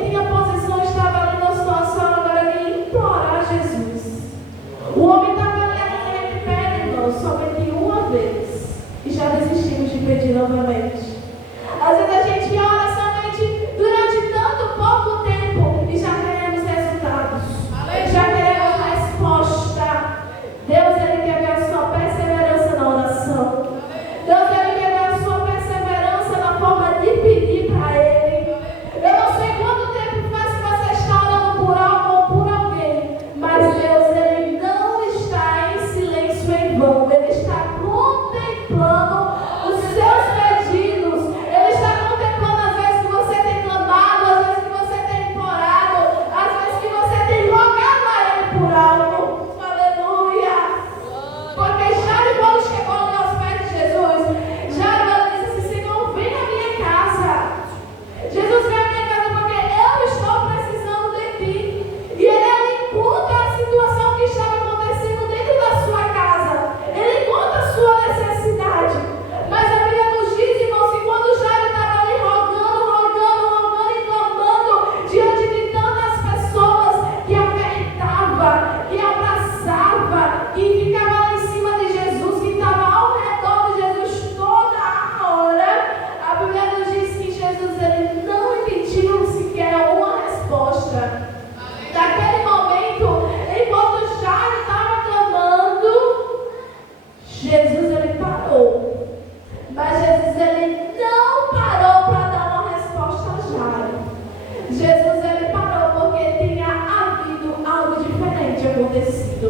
que tinha posição estava ali na situação agora de implorar Jesus. O homem estava ali, a gente pede, irmão, somente uma vez. E já desistimos de pedir novamente. Às vezes a gente ora somente durante tanto pouco tempo e já queremos resultados. Já queremos resposta. Deus, Ele quer ver a sua perseverança na oração. Deus, Ele quer ver a sua perseverança na forma de pedir para Ele. Eu não sei quanto tempo faz que você está orando por algo ou por alguém, mas Deus, Ele não está em silêncio em vão. Ele está contemplando os seus pedidos. Ele está contemplando as vezes que você tem clamado, as vezes que você tem implorado, as vezes que você tem rogado a Ele por algo. Aleluia! Porque Jairo, quando chegou aos pés de Jesus, Jairo disse assim: Senhor, vem na minha casa. Jesus, vem à minha casa porque eu estou precisando de ti. E ele encontra a situação que estava acontecendo dentro da sua casa. Ele encontra a sua necessidade. Mas a Bíblia nos diz, irmãos, que quando Jairo estava ali rogando e clamando diante de tantas pessoas que apertava, que abraçava, que ficava lá em cima de Jesus, que estava ao redor de Jesus toda a hora, a Bíblia nos diz que Jesus, ele não emitiu sequer uma resposta. Naquele momento, enquanto Jairo estava clamando, Jesus, ele parou. Mas Jesus, ele não parou para dar uma resposta a Jairo. Jesus, ele parou porque tinha havido algo diferente acontecido.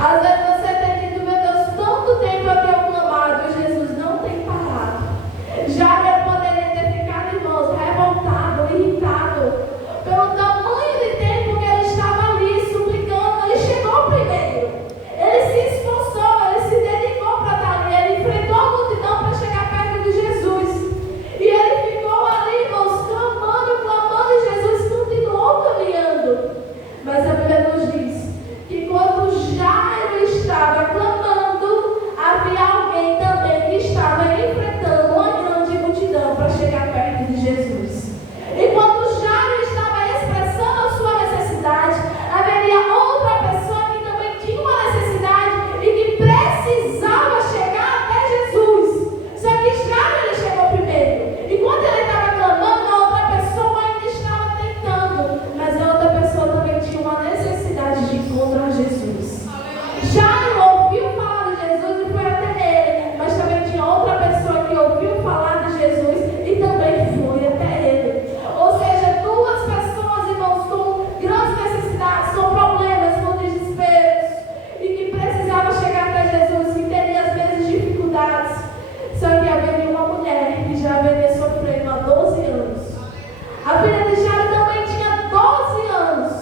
Às vezes você tem dito: meu Deus, tanto tempo eu tenho clamado e Jesus não tem parado. Jairo poderia ter ficado, irmãos, revoltado, irritado pelo tamanho de tempo que ele estava ali suplicando. Ele chegou primeiro, ele se esforçou, ele se dedicou para estar ali, ele enfrentou a multidão para chegar perto de Jesus. E ele ficou ali, irmãos, clamando, e Jesus continuou caminhando. Mas a Bíblia nos diz que quando Jairo estava clamando, havia alguém também que estava enfrentando uma grande multidão para chegar perto de Jesus. E quando Jairo estava expressando a sua necessidade, haveria outra pessoa que também tinha uma necessidade e que precisava chegar até Jesus. Só que Jairo, ele chegou primeiro. E quando ele estava clamando, a outra pessoa ainda estava tentando, mas a outra pessoa também tinha uma necessidade de encontrar Jesus. Jairo ouviu falar de Jesus e foi até ele, mas também tinha outra pessoa que ouviu falar de Jesus e também foi até ele. Ou seja, duas pessoas, irmãos, com grandes necessidades, com problemas, com desesperos, e que precisavam chegar até Jesus, e teria às vezes dificuldades. Só que haveria uma mulher que já haveria sofrendo há 12 anos. A filha de Jairo também tinha 12 anos.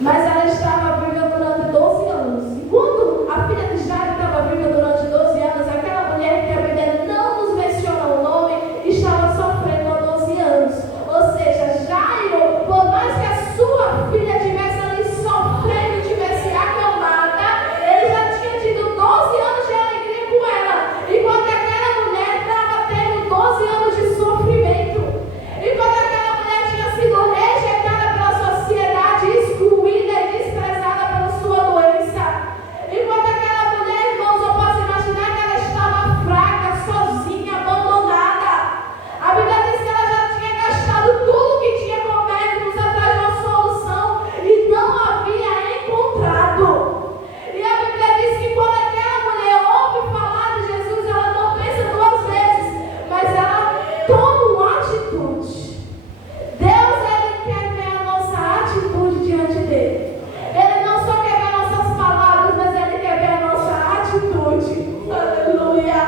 Mas ela estava viva durante 12 anos. E quando a filha de Jairo estava viva durante 12 anos, aquela mulher que a Bíblia não nos menciona o nome, estava sofrendo há 12 anos. Ou seja, Jairo, por mais que a sua filha estivesse ali sofrendo, estivesse acamada, ele já tinha tido 12 anos de alegria com ela. Enquanto aquela mulher estava tendo 12 anos de sofrimento. Enquanto aquela mulher tinha sido rejeitada pela sociedade, excluída e desprezada pela sua doença. Enquanto aquela mulher, irmãos, eu posso imaginar que ela estava fraca, sozinha, abandonada. A Bíblia diz que ela já tinha gastado tudo que tinha com médicos atrás de uma solução e não havia encontrado. E a Bíblia diz que quando aquela mulher ouve falar de Jesus, ela não pensa duas vezes, mas ela toma uma atitude. Deus, ele quer ver a nossa atitude diante dele. Ele não só quer ver nossas palavras, mas ele quer ver a nossa atitude. Aleluia.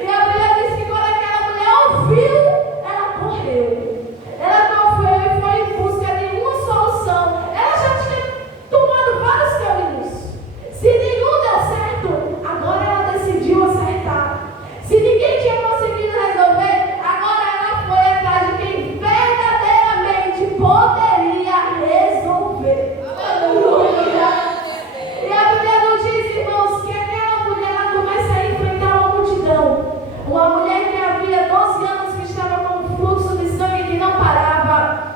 E a Bíblia diz que quando aquela mulher ouviu, ela correu. Ela correu e foi em busca de uma solução. Ela já tinha tomado vários caminhos. Se nenhum deu certo, agora ela decidiu acertar. Se ninguém tinha conseguido resolver, agora ela foi atrás de quem verdadeiramente poderia resolver. Aleluia! E a Bíblia nos diz, irmãos, que aquela mulher ela começa a enfrentar uma multidão. Uma mulher que havia 12 anos que estava com um fluxo de sangue que não parava.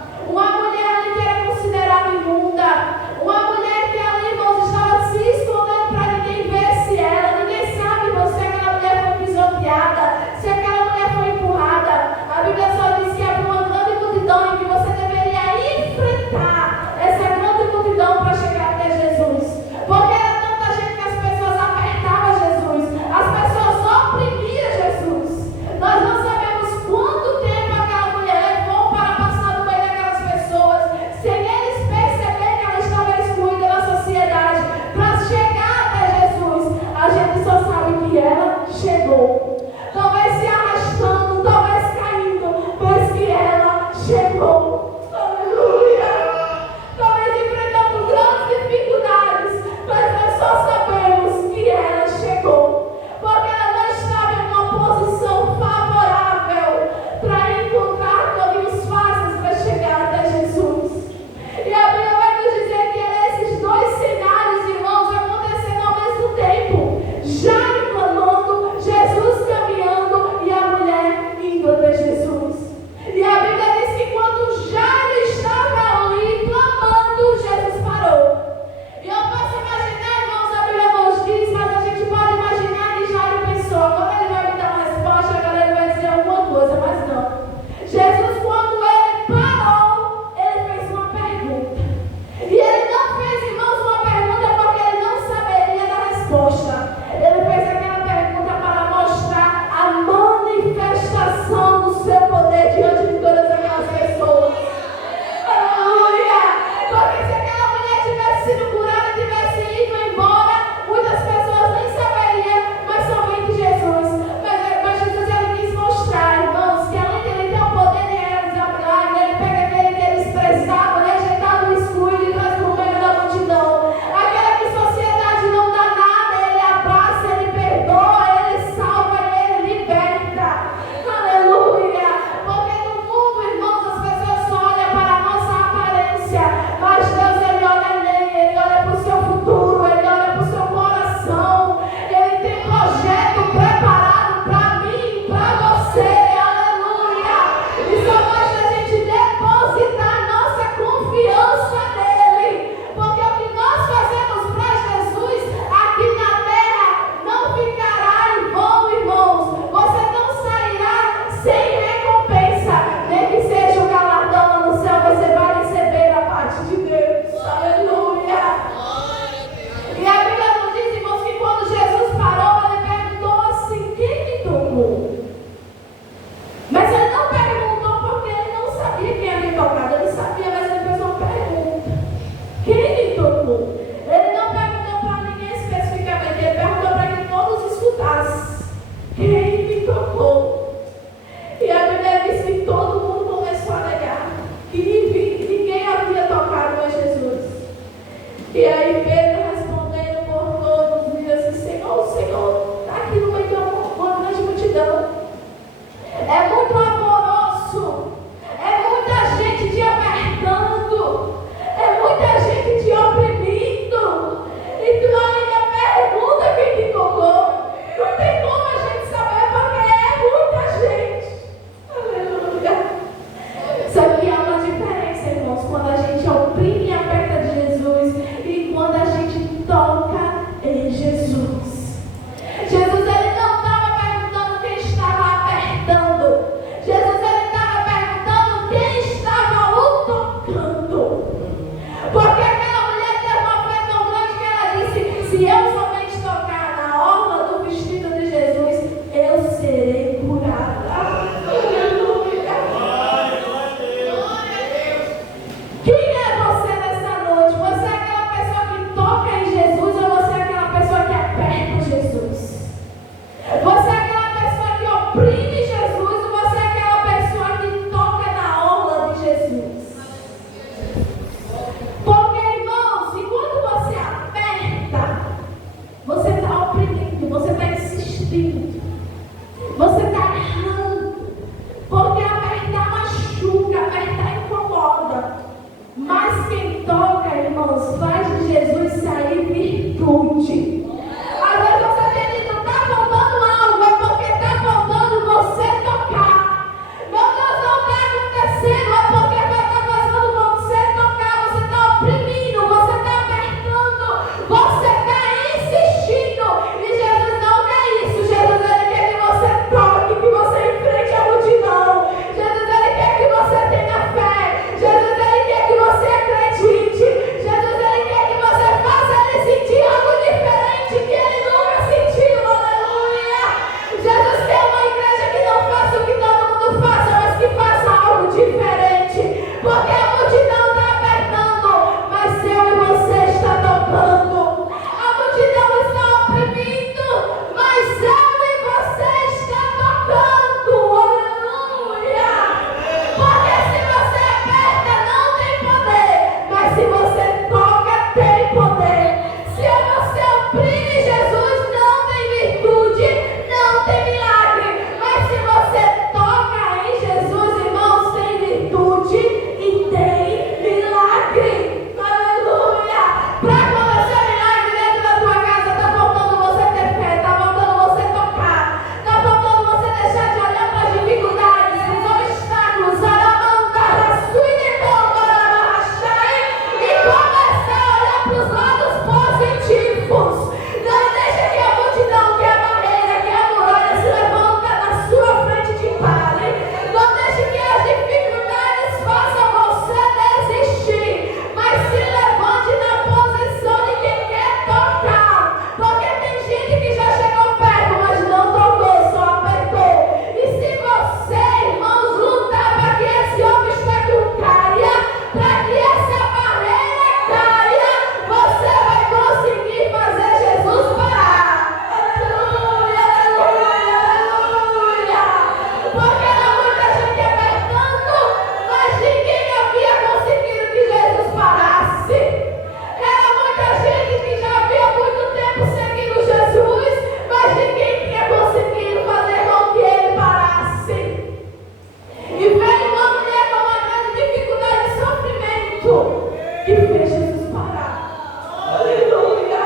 momento que fez Jesus parar. Aleluia.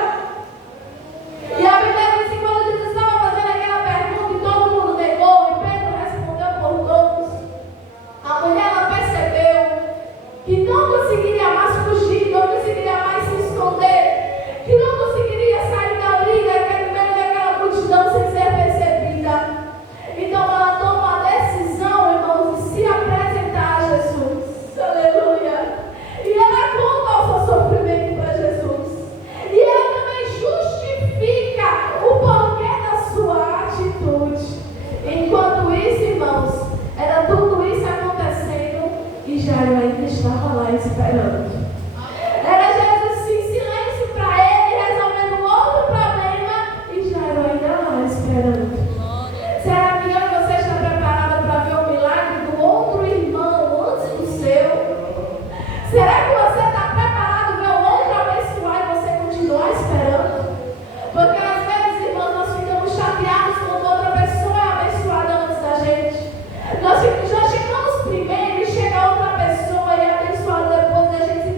E a Bíblia diz que quando Jesus estava fazendo aquela pergunta e todo mundo negou, e Pedro respondeu por todos, a mulher ela percebeu que não conseguiria mais fugir, não conseguiria mais se esconder, que não conseguiria sair dali, daquele meio daquela multidão sem ser percebida. Então ela toma a decisão, irmãos, de se apresentar a Jesus. Aleluia. E ela conta o seu sofrimento para Jesus. E ela também justifica o porquê da sua atitude. Enquanto isso, irmãos, era tudo isso acontecendo e Jairo ainda estava lá esperando. Era Jesus em silêncio para ele, resolvendo outro problema e Jairo ainda lá esperando. Será que eu e você está preparado para ver o milagre do outro irmão antes do seu? Será que você está preparado para ver o outro abençoar e você continuar esperando? Porque às vezes, irmãos, nós ficamos chateados quando outra pessoa é abençoada antes da gente. Nós chegamos primeiro e chega outra pessoa e é abençoada depois, e a gente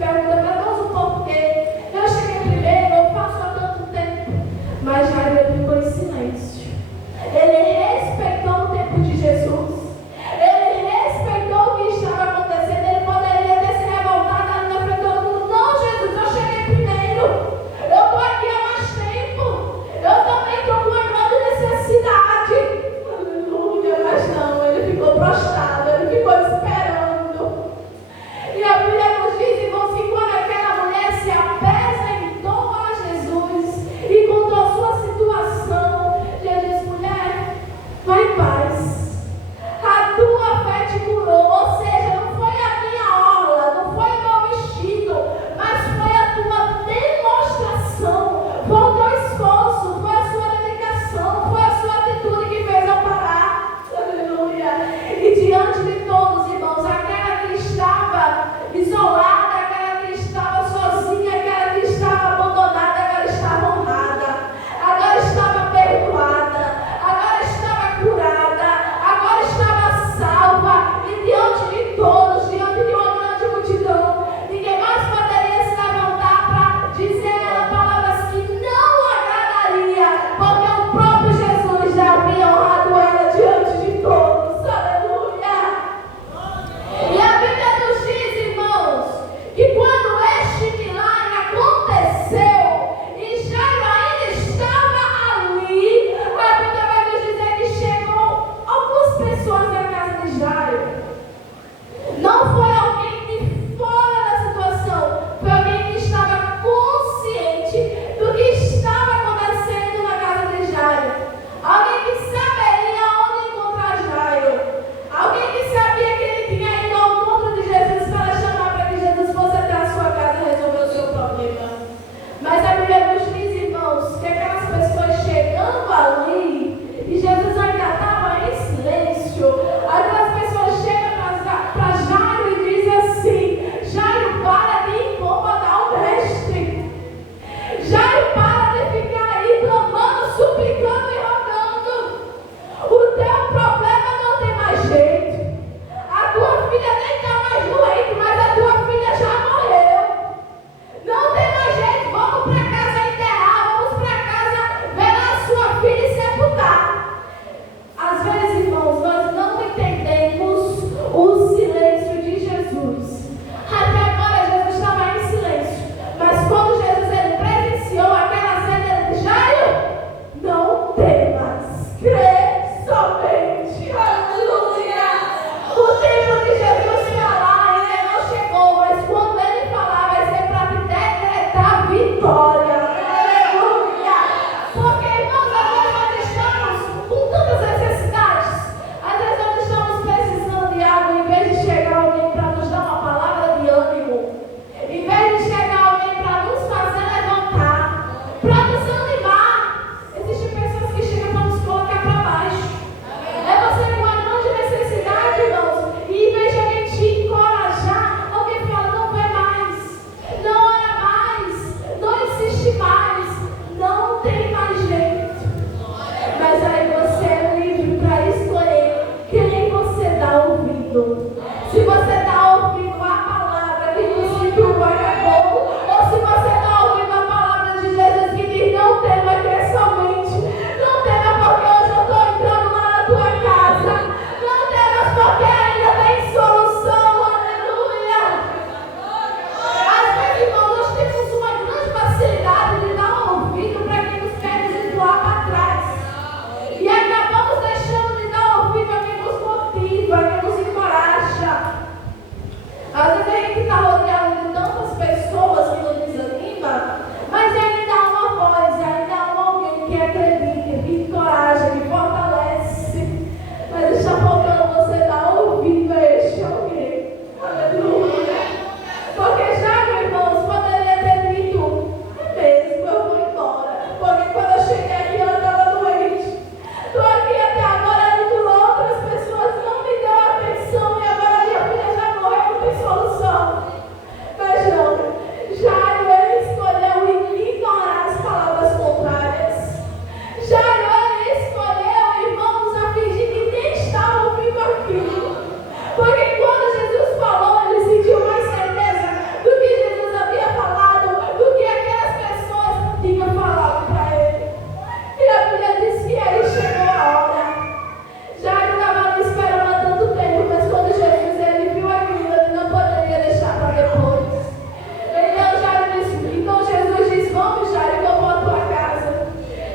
gente está rodeado de tantas pessoas que nos desanimam, mas ainda há uma voz, ainda há alguém que acredita, que encoraja, que fortalece. Mas está faltando você dar ouvido a este alguém. Aleluia. Porque já, meus irmãos, poderia ter dito, é mesmo, eu vou embora. Porque quando eu cheguei aqui, eu estava doente. Estou aqui até agora, indo outras pessoas, não me deu atenção e agora minha filha já morreu, não tem solução. Vejam, Jairo, ele escolheu ignorar as palavras contrárias. Jairo, ele escolheu, irmãos, a fingir que nem estava ouvindo aquilo. Porque quando Jesus falou, ele sentiu mais certeza do que Jesus havia falado, do que aquelas pessoas tinham falado para ele. E a Bíblia diz que aí chegou a hora. Jairo estava ali esperando há tanto tempo, mas quando Jesus ele viu aquilo, ele não poderia deixar para depois. Então Jesus disse, vamos, Jairo, que eu vou à tua casa.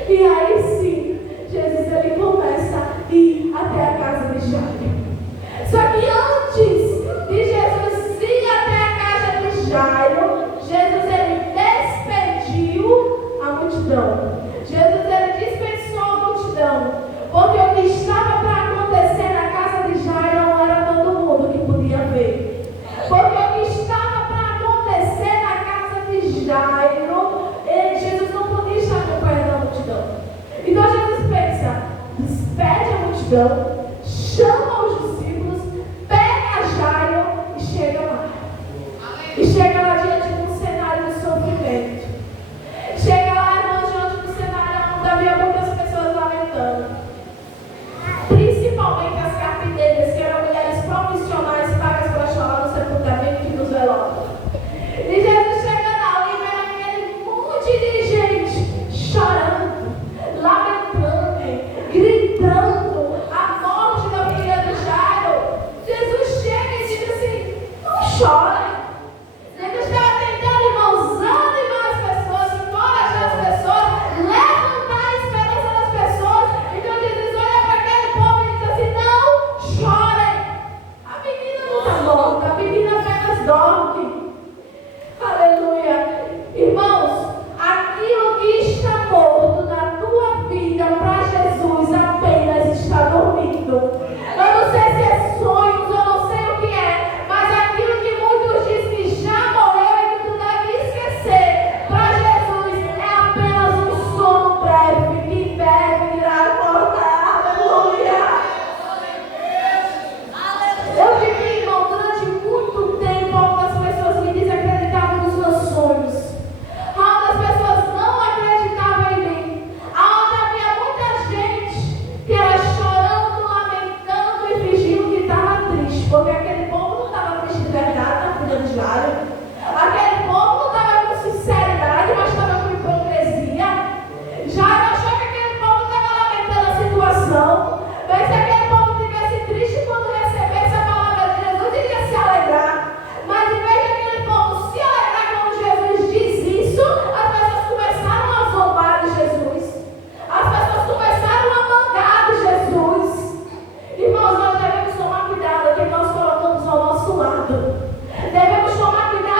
E aí sim, Jesus ele começa a ir até a casa de Jairo. Só que antes de Jesus ir até a casa de Jairo, Jesus ele despediu a multidão. Jesus ele dispensou a multidão. Porque o que estava para acontecer na casa de Jairo não era todo mundo que podia ver. Porque o que estava para acontecer na casa de Jairo, Jesus não podia estar acompanhando a multidão. Então Jesus pensa, despede a multidão, chama os discípulos, pega Jairo e chega lá. E chega lá diante de um cenário de sofrimento. Chega lá, irmãos, diante do cenário onde havia muitas pessoas lamentando. Principalmente as carpinteiras, que eram mulheres profissionais pagas para chorar no sepultamento e nos velórios. E Jesus chegando ali, vendo aquele monte de gente chorando, lamentando, gritando a morte da filha de Jairo. Jesus chega e diz assim, não chora. Jesus estava tentando, irmãos, animar as pessoas, encorajar as pessoas, levantar a esperança das pessoas. Então Jesus olha para aquele povo e diz assim, não chorem. A menina não está morta, a menina apenas dorme. Aleluia. Irmãos, aquilo que está morto na tua vida para Jesus apenas está dormindo. Eu não sei se é sonhos, eu não sei o que é, mas aquilo que muitos dizem que já morreu e que tu deve esquecer, para Jesus é apenas um sono breve que em breve irá acordar. Aleluia. Eu vivi, irmão, durante muito tempo, algumas pessoas me desacreditavam dos meus sonhos. Algumas pessoas não acreditavam em mim. Onde havia muita gente que era chorando, lamentando e fingindo que estava triste. Porque aquele povo não estava triste de verdade, na filha de Jairo. Aquele povo não estava com sinceridade, mas estava com hipocrisia. Jairo achou que aquele povo estava lamentando a situação. Mas se aquele povo estivesse triste quando recebesse a palavra de Jesus, iria se alegrar. Mas em vez de aquele povo se alegrar quando Jesus diz isso, as pessoas começaram a zombar de Jesus. As pessoas começaram a mangar de Jesus. Irmãos, nós devemos tomar cuidado quem nós colocamos ao nosso lado. Devemos tomar cuidado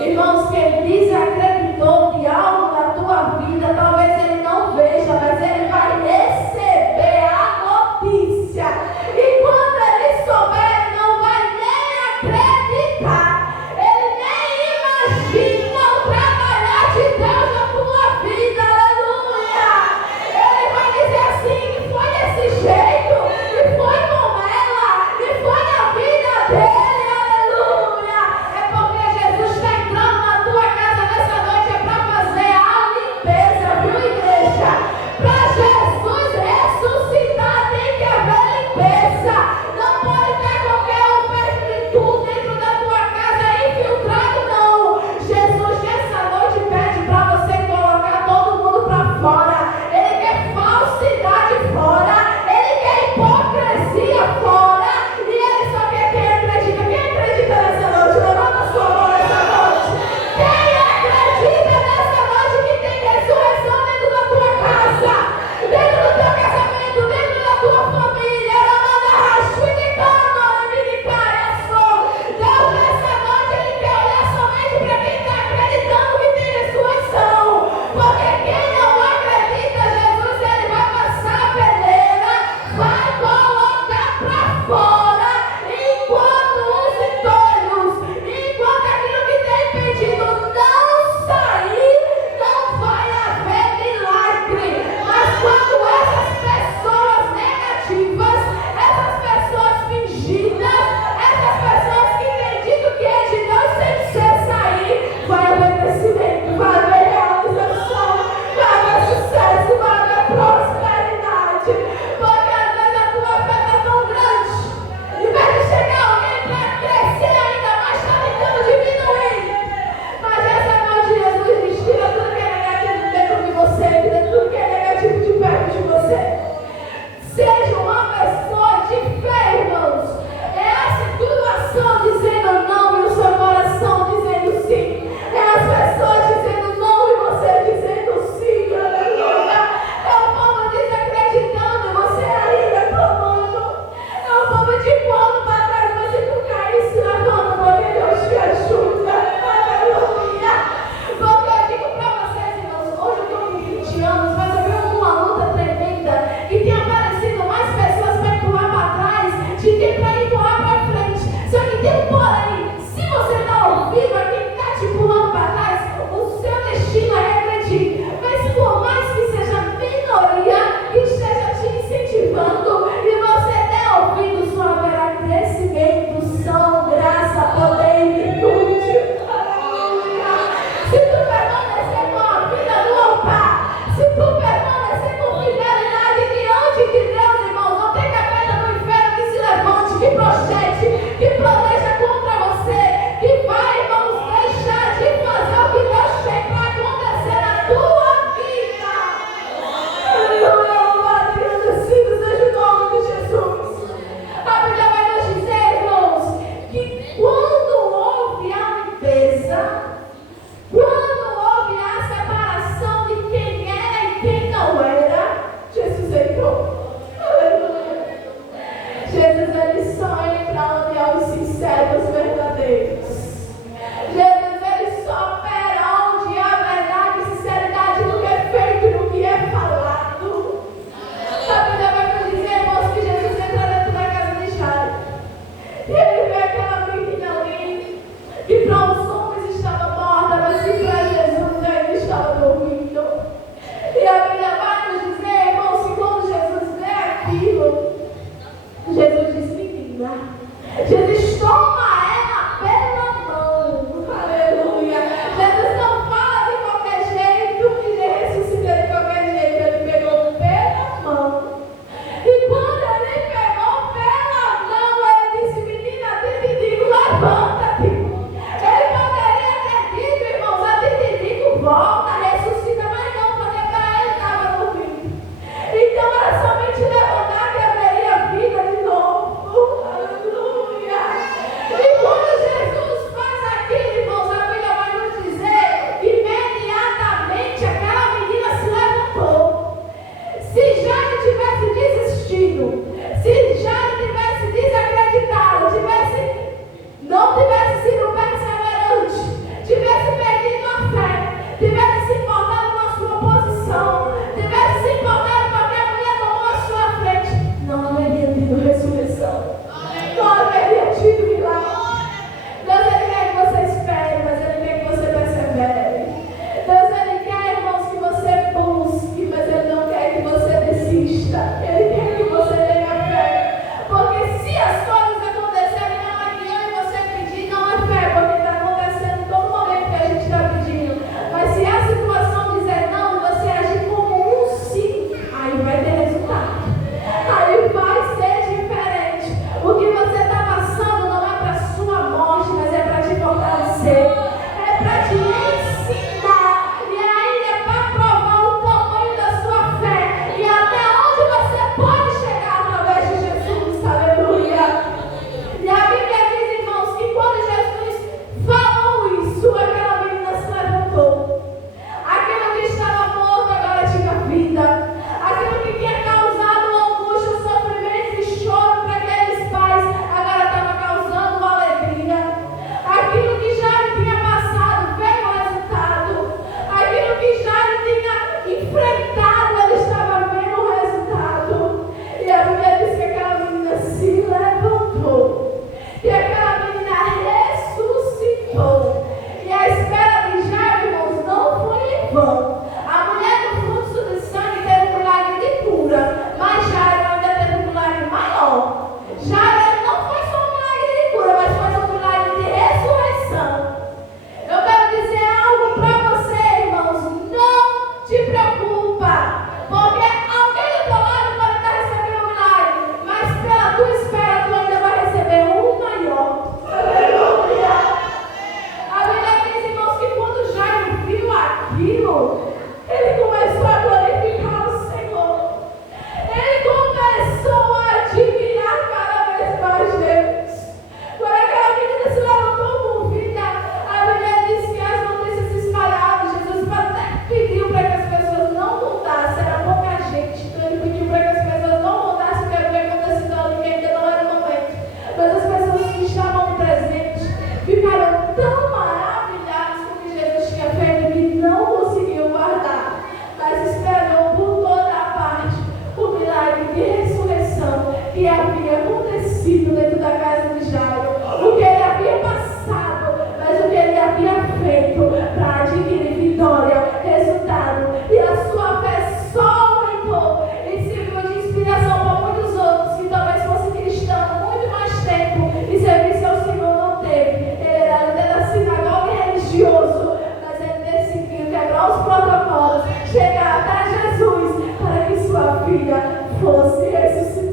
Irmãos, quem desacreditou de algo na tua vida, talvez ele não veja, mas ele vai receber a notícia. E quando ele souber, ele não vai nem acreditar. Ele nem imagina o trabalhar de Deus na tua vida. Aleluia! Ele vai dizer assim, que foi desse jeito, que foi com ela, que foi na vida dele. Aleluia! É porque Jesus está entrando na tua casa nessa noite, é para fazer a limpeza, viu, igreja? Para Jesus ressuscitar tem que haver limpeza. Não pode ter qualquer um perto de tu dentro da tua casa infiltrado, não. Jesus nessa noite pede para você colocar todo mundo para fora. Ele quer falsidade fora, ele quer hipocrisia fora, e ele só quer quem acredita. Quem acredita nessa noite? Levanta a sua mão nessa noite. Quem acredita nessa noite que tem ressurreição dentro da tua casa, dentro do teu casamento, dentro da tua família? Deus nessa noite, ele quer olhar somente para quem está acreditando que tem ressurreição, porque quem não acredita, Jesus, ele vai passar a peneira, vai colocar para fora, enquanto os entolhos, enquanto aquilo que tem pedido não sair, não vai haver milagre. Mas quando essas pessoas negativas, essas pessoas fingidas, essas pessoas que têm dito que é de Deus sem ser sair, vai haver crescimento, vai haver realização, vai haver sucesso, vai haver prosperidade. Porque às vezes a tua fé está tão grande, em vez de chegar alguém para crescer ainda mais, está tentando diminuir. Mas essa noite Jesus tira tudo que é negativo dentro de você, tira tudo que é negativo de perto de você. Seja uma pessoa de fé, irmãos. É a situação dizendo não e o seu coração dizendo sim. É as pessoas dizendo não e você dizendo sim. Aleluia. É o povo desacreditando e você aí reclamando. É o povo te pondo para trás, mas se tu cair, se levanta, porque Deus te ajuda. Aleluia. Porque eu digo para vocês, irmãos, hoje eu estou com 20 anos, mas eu vi uma luta tremenda que tem aparecido mais pessoas para empurrar para trás do que para empurrar para frente. Só que tem um porém. Se você está ouvindo a quem está te empurrando para trás, o seu destino é regredir. Mas por mais que seja a minoria que esteja te incentivando e você der ouvido, só haverá crescimento, unção, graça, poder e virtude. Aleluia. Se tu permanecer com a vida no altar, se tu permanecer com fidelidade diante de Deus, irmão, não tem capeta no inferno que se levante, que projete, que planeja contra você, que vai, irmãos, deixar de fazer o que Deus tem para acontecer na tua vida. Aleluia, louvado e agradecido seja o nome de Jesus. A Bíblia vai nos dizer, irmãos, que quando houve a limpeza, quando houve a separação de quem era e quem não era, Jesus entrou. Aleluia. Jesus, ele só entra onde há os sinceros verdadeiros. Jesus, ele só opera onde há verdade e sinceridade no que é feito e no que é falado. A Bíblia vai nos dizer, irmãos, que Jesus entra dentro da casa de Jairo. E ele vê aquela menina ali, que para os homens estava aquilo, ele começou a glorificar o Senhor. Ele começou a admirar cada vez mais Deus. Quando aquela menina se levantou movida, a Bíblia diz que as notícias se espalhavam. Jesus até pediu para que as pessoas não voltassem, era pouca gente. Então ele pediu para que as pessoas não voltassem, porque havia acontecido algo que ainda não era o momento. Mas as pessoas que estavam presentes ficaram tão maravilhadas com o que Jesus tinha feito que não conseguiam guardar, mas esperaram por toda a parte o milagre de ressurreição que havia acontecido dentro da casa de Jairo, o que ele havia passado, mas o que ele havia feito para adquirir vitória, resultado, e a sua fé só aumentou e serviu de inspiração para muitos outros que talvez fossem cristãos muito mais tempo e serviço ao Senhor não teve. Ele era líder da sinagoga e religioso, mas ele decidiu quebrar os protocolos, chegar até Jesus para que sua filha fosse ressuscitada.